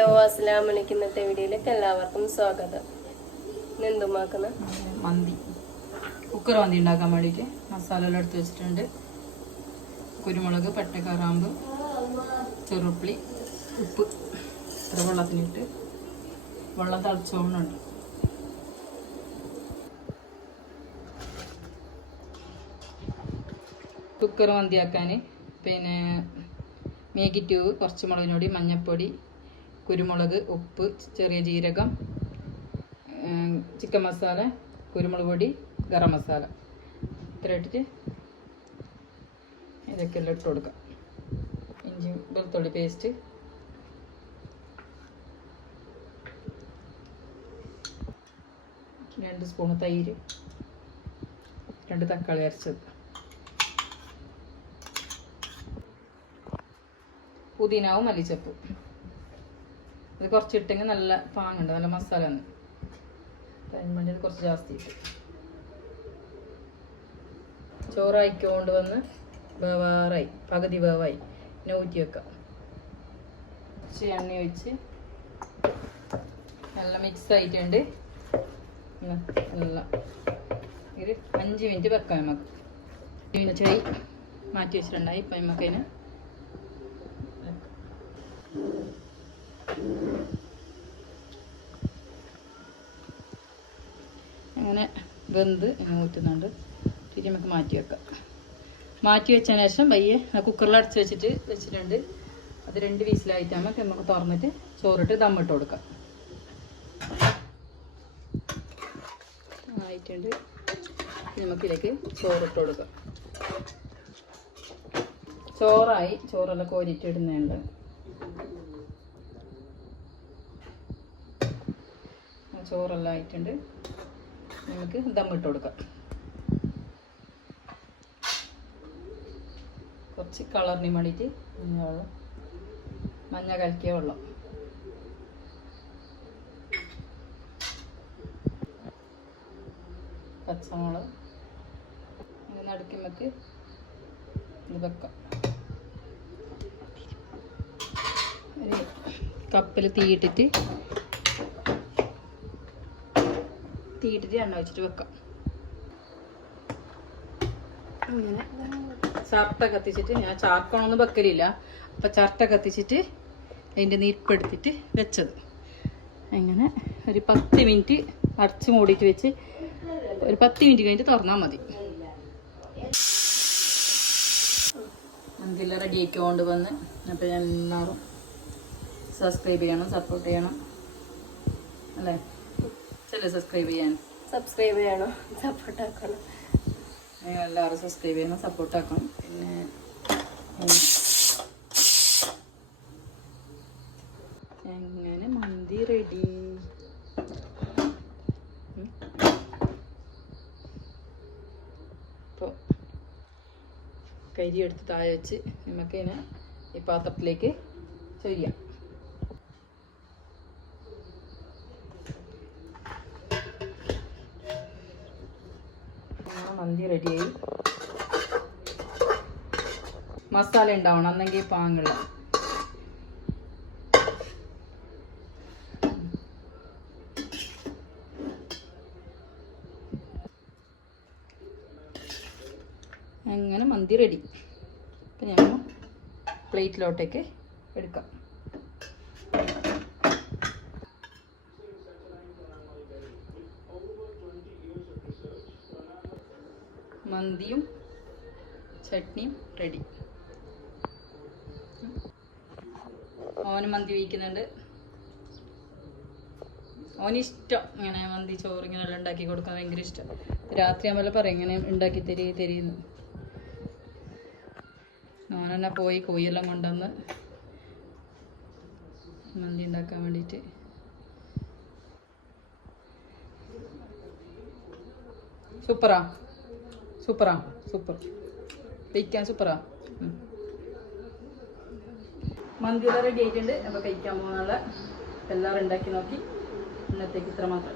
Hello അസ്സലാമു അലൈക്കും. ഇന്നത്തെ വീഡിയോയിലേക്ക് എല്ലാവർക്കും സ്വാഗതം. എന്തുമാക്കുന്ന മന്തി കുക്കർ മന്തി ഉണ്ടാക്കാൻ വേണ്ടിയിട്ട് മസാല എല്ലാം എടുത്ത് വെച്ചിട്ടുണ്ട്. കുരുമുളക്, പട്ട, കറാമ്പ്, ചെറുപ്പുളി, ഉപ്പ് ഇത് വെള്ളത്തിലിട്ട് വെള്ളം തിളച്ചോണ്ടുണ്ട്. കുക്കർ മന്തിയാക്കാൻ പിന്നെ മാഗി ട്യൂബ്, കുറച്ച് മുളകിന് പൊടി, മഞ്ഞൾപ്പൊടി, കുരുമുളക്, ഉപ്പ്, ചെറിയ ജീരകം, ചിക്കൻ മസാല, കുരുമുളക് പൊടി, ഗരം മസാല ഇത്ര ഇട്ടിട്ട് ഇതൊക്കെ എല്ലാം ഇട്ട് കൊടുക്കാം. ഇഞ്ചി വെളുത്തുള്ളി പേസ്റ്റ്, രണ്ട് സ്പൂൺ തൈര്, രണ്ട് തക്കാളി അരച്ചത്, പുതിനാവും മല്ലിച്ചപ്പ്. ഇത് കുറച്ചിട്ടെങ്കിൽ നല്ല പാങ്ങുണ്ട്, നല്ല മസാല ആണ്. അതിന് വേണ്ടി കുറച്ച് ജാസ്തി ഇട്ട് ചോറായിക്കൊണ്ട് വന്ന് വേവാറായി, പകുതി വേവായി, പിന്നെ ഊറ്റി വെക്കാം. കുറച്ച് എണ്ണ ഒഴിച്ച് നല്ല മിക്സ് ആയിട്ടുണ്ട്. നല്ല ഒരു 5 മിനിറ്റ് വെക്കാം നമുക്ക്. പിന്നെ ചെടി മാറ്റി വെച്ചിട്ടുണ്ടായി. ഇപ്പം നമുക്ക് അതിന് അങ്ങനെ വെന്ത് ഊറ്റുന്നുണ്ട്. തിരി നമുക്ക് മാറ്റി വെക്കാം. മാറ്റി വെച്ചതിന് ശേഷം പയ്യെ കുക്കറിൽ അടച്ച് വെച്ചിട്ടുണ്ട്. അത് 2 വീസിലായിട്ട് നമുക്ക് തുറന്നിട്ട് ചോറിട്ട് ദമ്മിട്ട് കൊടുക്കാം. ആയിട്ടുണ്ട്. നമുക്കിതിലേക്ക് ചോറിട്ട് കൊടുക്കാം. ചോറായി, ചോറെല്ലാം കോരിയിട്ട് ഇടുന്നുണ്ട്. ചോറെല്ലാം ആയിട്ടുണ്ട്. നമുക്ക് ദമ്മിട്ട് കൊടുക്കാം. കുറച്ച് കളറിന് വേണ്ടിയിട്ട് മഞ്ഞ കലക്കിയ വെള്ളം, പച്ചമുളക് ഇങ്ങനെ നടുക്കി നമുക്ക് ഇത് വെക്കാം. ഒരു കപ്പിൽ തീയിട്ടിട്ട് എണ്ണ വെച്ചിട്ട് വെക്കാം. അങ്ങനെ ചർട്ട കത്തിച്ചിട്ട്, ഞാൻ ചാർക്കണമൊന്നും വെക്കലില്ല, അപ്പം ചർട്ട കത്തിച്ചിട്ട് അതിൻ്റെ നീർപ്പെടുത്തിട്ട് വെച്ചത്. അങ്ങനെ ഒരു 10 മിനിറ്റ് അടച്ച് മൂടിയിട്ട് വെച്ച് ഒരു 10 മിനിറ്റ് കഴിഞ്ഞിട്ട് തുറന്നാൽ മതി. മന്തിയെല്ലാം റെഡി ആക്കിക്കൊണ്ട് വന്ന്. അപ്പോൾ എല്ലാവരും സബ്സ്ക്രൈബ് ചെയ്യണം, സപ്പോർട്ട് ചെയ്യണം അല്ലേ? സബ്സ്ക്രൈബ് ചെയ്യണം, സപ്പോർട്ടാക്കണം. എല്ലാവരും സബ്സ്ക്രൈബ് ചെയ്യണം, സപ്പോർട്ടാക്കണം. പിന്നെ അങ്ങനെ മന്തി റെഡി. ഇപ്പോൾ കരി എടുത്ത് താഴെ വെച്ച് നമുക്കിതിനെ ഈ പാത്രത്തിലേക്ക് ചെയ്യാം. മന്തി റെഡിയായി. മസാല ഉണ്ടാവണം, അന്നെങ്കിൽ പാങ്ങുള്ള. അങ്ങനെ മന്തി റെഡി. അപ്പം ഞങ്ങൾ പ്ലേറ്റിലോട്ടേക്ക് എടുക്കാം. മന്തിയും ചട്നിയും റെഡി. ഓന് മന്തി വയ്ക്കുന്നുണ്ട്. ഓനിഷ്ടം ഇങ്ങനെ മന്തി ചോറ് ഇങ്ങനെല്ലാം ഉണ്ടാക്കി കൊടുക്കാൻ ഭയങ്കര ഇഷ്ടം. രാത്രി ആകുമ്പോൾ പറയും ഇങ്ങനെ ഉണ്ടാക്കി തരീന്ന്. ഓനെന്നെ പോയി കോഴിയെല്ലാം കൊണ്ടുവന്ന് മന്തി ഉണ്ടാക്കാൻ വേണ്ടിയിട്ട്. സൂപ്പർ കഴിക്കാൻ സൂപ്പറാ. മന്തിയെല്ലാം റെഡി ആയിട്ടുണ്ട്. അപ്പോൾ കഴിക്കാൻ പോകുന്നുള്ള എല്ലാവരും ഉണ്ടാക്കി നോക്കി. ഇന്നത്തേക്ക് ഇത്ര മാത്രം.